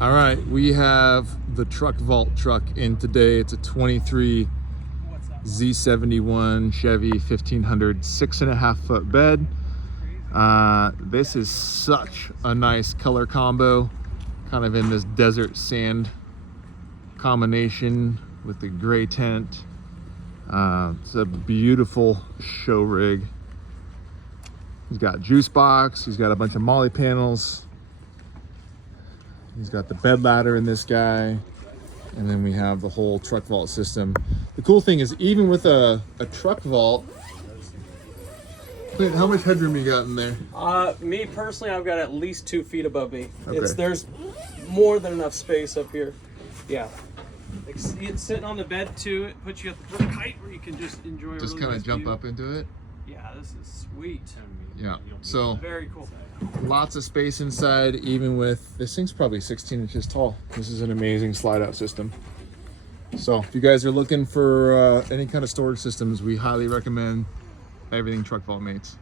All right, we have the truck vault truck in today. It's a 23 Z71 Chevy 1500 6.5 foot bed. This is such a nice color combo, kind of in this desert sand combination with the gray tent. It's a beautiful show rig. He's got juice box, he's got a bunch of molly panels, he's got the bed ladder in this guy, and then we have the whole truck vault system. The cool thing is, even with a truck vault, Clint, how much headroom you got in there? Me personally, I've got at least 2 feet above me. Okay. There's more than enough space up here. Yeah. It's sitting on the bed too. It puts you at the perfect height where you can just enjoy. Just really kind of nice jump view. up into it. Yeah, this is sweet. Yeah. So Very cool. lots of space inside, even with this thing's probably 16 inches tall. This is an amazing slide out system. So if you guys are looking for any kind of storage systems, we highly recommend everything Truck Vault Mates.